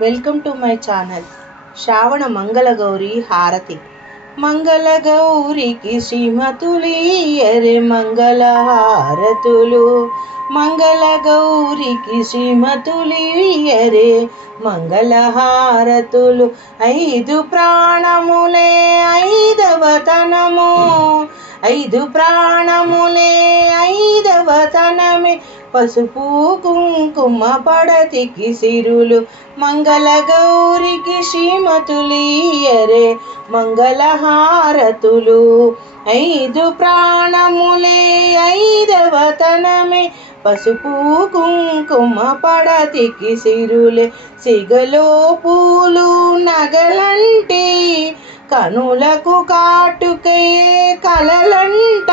Welcome to my channel. Shravana Mangalagowri హారతి. మంగళగౌరికి శ్రీమతులీయరే మంగళ హారతులు. మంగళగౌరికి శ్రీమతులీయరే మంగళ హారతులు. ఐదు ప్రాణములే ఐదవతనము, ఐదు ప్రాణములే ఐదవతనమే. పసుపు కుంకుమ పడతికి సిరులు. మంగళగౌరికి శ్రీమతులీయరే మంగళ హారతులు. ఐదు ప్రాణములే ఐదవతనమే. పసుపు కుంకుమ పడతికి సిరులే. సిగలో పూలు నగలంటి కనులకు కాటుకే కలలంట.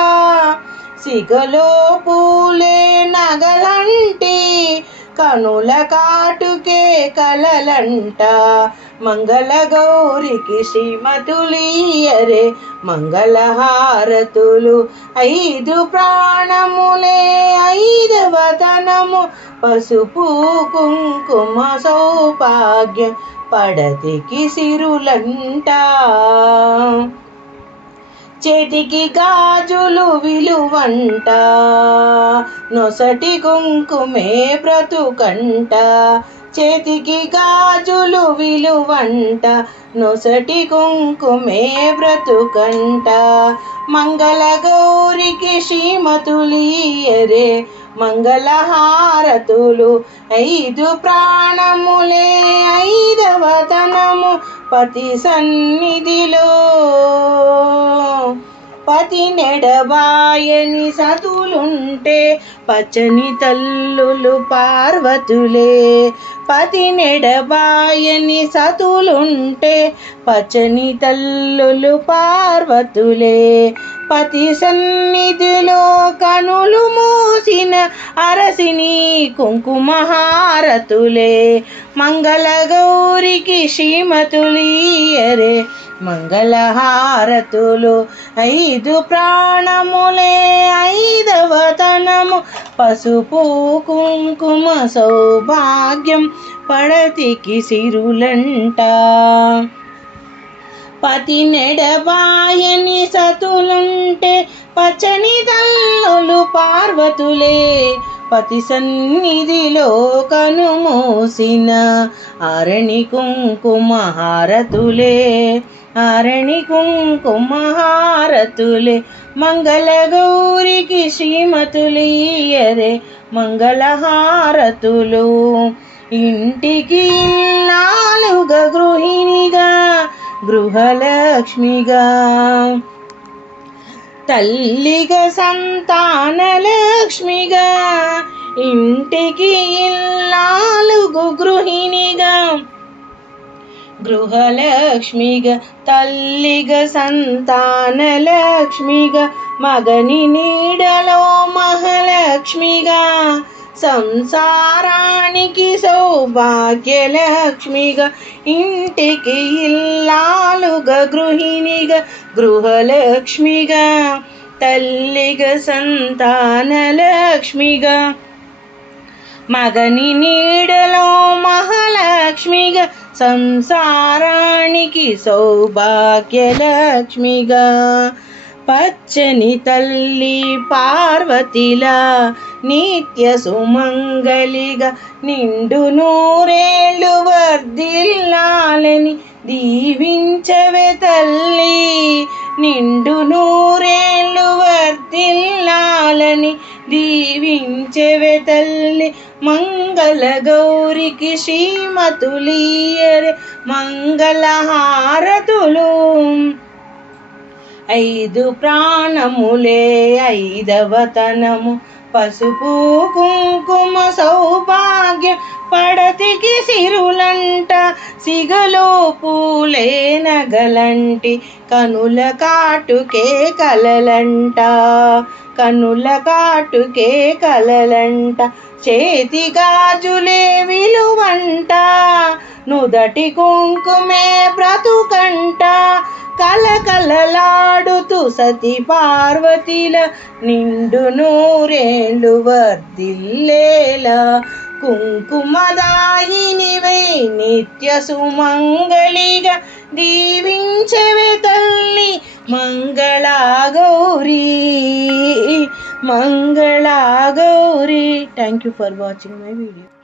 సిగలో పూలే నగలంటి కనుల కాటుకే కలలంట. మంగళగౌరికి శ్రీమతులీయరే మంగళ హారతులు. ఐదు ప్రాణములే ఐదవతనము. పసుపు కుంకుమ సౌభాగ్యం పడతికి సిరులంట. చేతికి గాజులు విలువంట, నొసటి కుంకుమే బ్రతుకంట. చేతికి గాజులు విలువంట, నొసటి కుంకుమే బ్రతుకంట. మంగళగౌరికి శ్రీమతులీయరే మంగళ హారతులు. ఐదు ప్రాణములే ఐదవతనము. పతి సన్నిధిలో పతి నెడబాయని సతులుంటే పచ్చని తల్లులు పార్వతులే. పతి నెడబాయని సతులుంటే పచ్చని తల్లులు పార్వతులే. పతి సన్నిధిలో కనులు మూసిన అరసిని కుంకుమ హారతులే. మంగళగౌరికి శ్రీమతులీయరే మంగళ హారతులు. ఐదు ప్రాణములే ఐదవతనము. పసుపు కుంకుమ సౌభాగ్యం పడతికి సిరులంట. పతి నెడబాయని సతులుంటే పచ్చని తల్లులు పార్వతులే. పతి సన్నిధిలో కనుమూసిన ఆరణి కుంకుమ హారతులే. ఆరణి కుంకుమ హారతులే. మంగళగౌరికి శ్రీమతులీయరే మంగళ హారతులు. ఇంటికి ఇల్లాలుగా గృహిణిగా గృహలక్ష్మిగా తల్లిగా సంతానలక్ష్మిగా. ఇంటికి ఇల్లాలుగు గృహిణిగా గృహలక్ష్మిగా తల్లిగా సంతానలక్ష్మిగా. మగని నీడలో మహాలక్ష్మిగా సంసారానికి సౌభాగ్యలక్ష్మిగా. ఇంటికి ఇల్లాలుగా గృహిణిగా గృహలక్ష్మిగా తల్లిగా సంతానలక్ష్మిగా. మగని నీడలో మహాలక్ష్మిగా సంసారానికి సౌభాగ్యలక్ష్మిగా. పచ్చని తల్లి పార్వతిలా నిత్య సుమంగళిగా నిండు నూరేళ్ళు వర్ధిల్లాలని దీవించవే తల్లి. నిండు నూరేళ్ళు వర్ధిల్లాలని దీవించవే తల్లి. మంగళగౌరికి శ్రీమతులీయరే మంగళ హారతులు. ఐదు ప్రాణములే ఐదవతనము. పసుపు కుంకుమ సౌభాగ్యం పడతికి సిరులంట. సిగలో పూలే నగలంటి కనుల కాటుకే కలలంట. కనుల కాటుకే కలలంట. చేతి గాజులే విలువంట, నుదటి కుంకుమే బ్రతుకంట. కలకలలాడుతూ సతి పార్వతిల నిండు నూరేళ్ళు వర్ధిల్లేలా కుంకుమదాయినివై నిత్య సుమంగళిగా దీవించవే తల్లి Mangala Gowri Mangala Gowri. Thank you for watching my video.